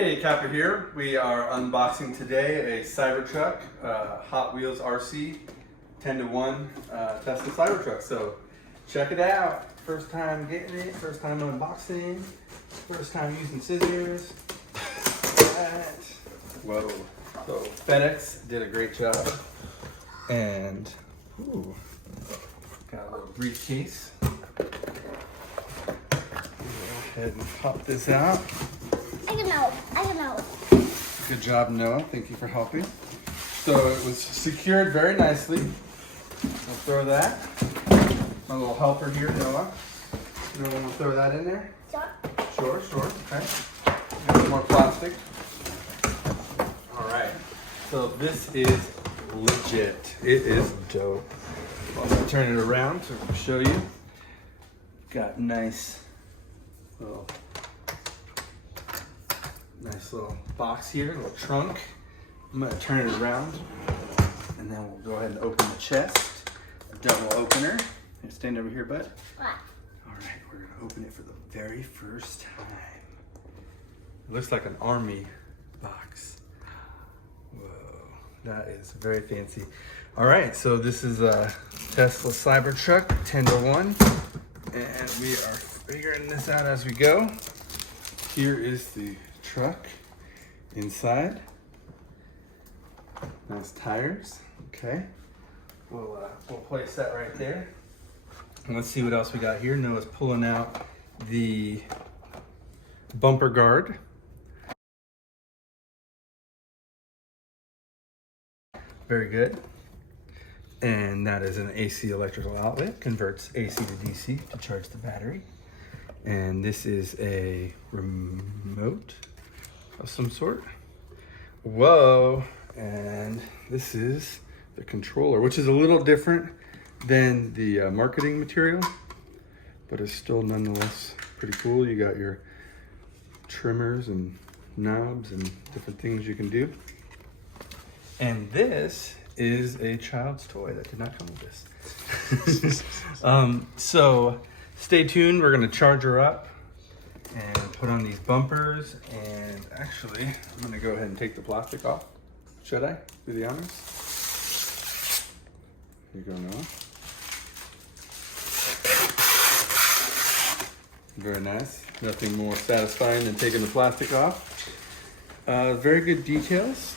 Hey, Capper here. We are unboxing today a CyberTruck HotWheels RC 10-to-1 Tesla CyberTruck. So check it out. First time getting it, first time unboxing, first time using scissors. Whoa. So FedEx did a great job. And ooh, got a little briefcase. Go ahead and pop this out. I can know. Good job, Noah. Thank you for helping. So it was secured very nicely. We'll throw that. My little helper here, Noah. You want to throw that in there? Sure. Sure. Okay. Got some more plastic. All right. So this is legit. It is dope. I'm going to turn it around to show you. Got nice little box here, little trunk. I'm gonna turn it around and then we'll go ahead and open the chest. A double opener. You stand over here, bud. What? All right, we're gonna open it for the very first time. It looks like an army box. Whoa, that is very fancy. All right, so this is a Tesla CyberTruck 10-to-1, and we are figuring this out as we go. Here is the truck inside. Nice tires. Okay, we'll place that right there. And let's see what else we got here. Noah's pulling out the bumper guard. Very good. And that is an AC electrical outlet. Converts AC to DC to charge the battery. And this is a remote of some sort. Whoa. And this is the controller, which is a little different than the marketing material, but it's still nonetheless pretty cool. You got your trimmers and knobs and different things you can do. And this is a child's toy that did not come with this. So stay tuned. We're going to charge her up and put on these bumpers. And actually, I'm going to go ahead and take the plastic off. Should I? Do the honors? Here you go, Noah. Very nice. Nothing more satisfying than taking the plastic off. Very good details.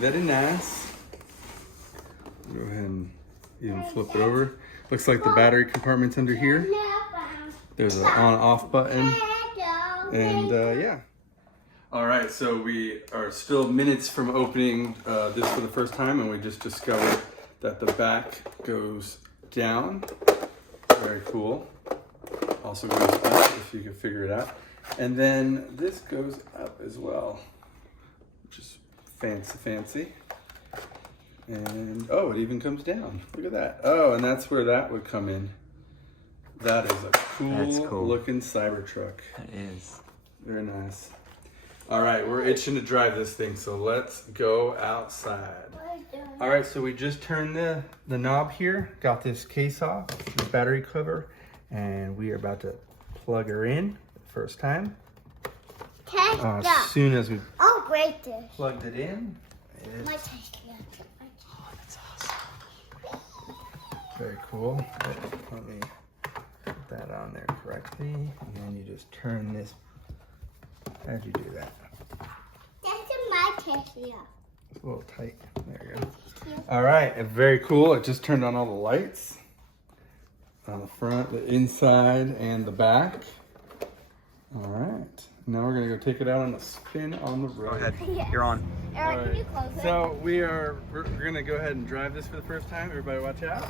Very nice. Go ahead and even flip it over. Looks like the battery compartment's under here. There's an on-off button. And yeah. All right, so we are still minutes from opening this for the first time, and we just discovered that the back goes down. Very cool. Also goes up, if you can figure it out. And then this goes up as well, which is fancy. And oh, it even comes down. Look at that. Oh, and that's where that would come in. That is a cool looking Cybertruck. It is. Very nice. All right, we're itching to drive this thing, so let's go outside. All right, so we just turned the knob here, got this case off, the battery cover, and we are about to plug her in the first time. As soon as we plugged it in, oh, that's awesome. Very cool. Let me put that on there correctly, and then you just turn this. How'd you do that? That's my Tesla. It's a little tight. There you go. All right, very cool. It just turned on all the lights on the front, the inside, and the back. All right. Now we're gonna go take it out on a spin on the road. Go ahead. You're on. Eric, All can you right. close it? So we're gonna go ahead and drive this for the first time. Everybody watch out.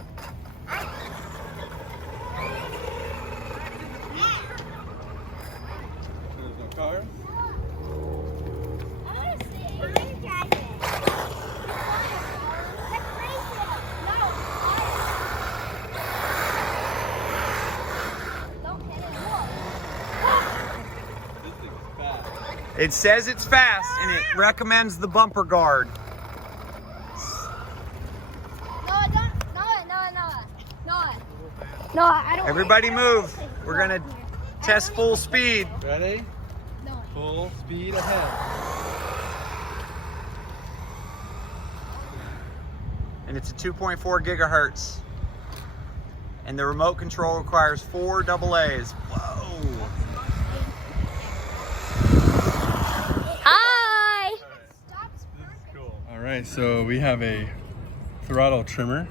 There's no car. It says it's fast and it recommends the bumper guard. No, I don't. Everybody move. We're gonna Test full speed. Ready? No. Full speed ahead. And it's a 2.4 gigahertz. And the remote control requires 4 AA's. Whoa. Hi. Cool. All right, so we have a throttle trimmer,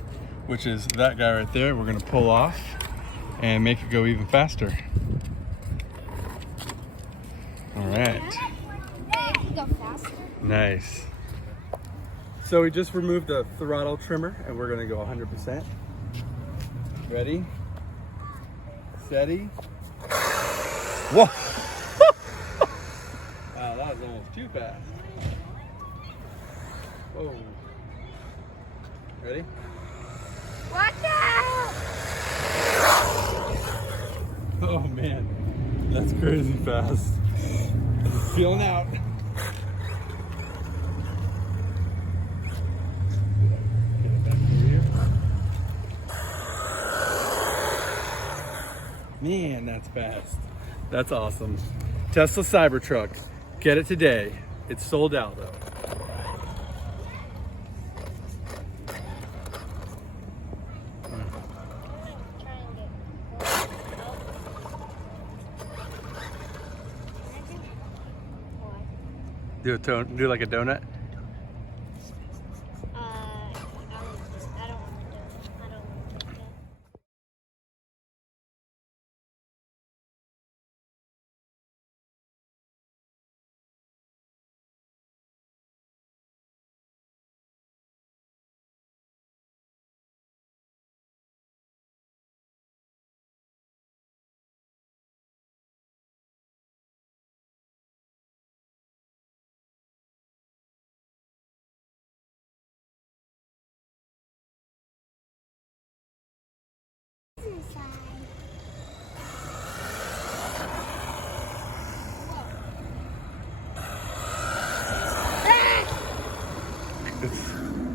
which is that guy right there. We're gonna pull off and make it go even faster. All right. Go faster. Nice. So we just removed the throttle trimmer and we're gonna go 100%. Ready? Steady. Whoa! Wow, that was almost too fast. Whoa. Ready? Watch out! Oh man, that's crazy fast. Feeling out. Man, that's fast. That's awesome. Tesla CyberTruck. Get it today. It's sold out though. Do like a donut. I don't want to.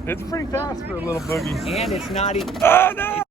It's pretty fast for a little boogie. And it's not even. Oh no!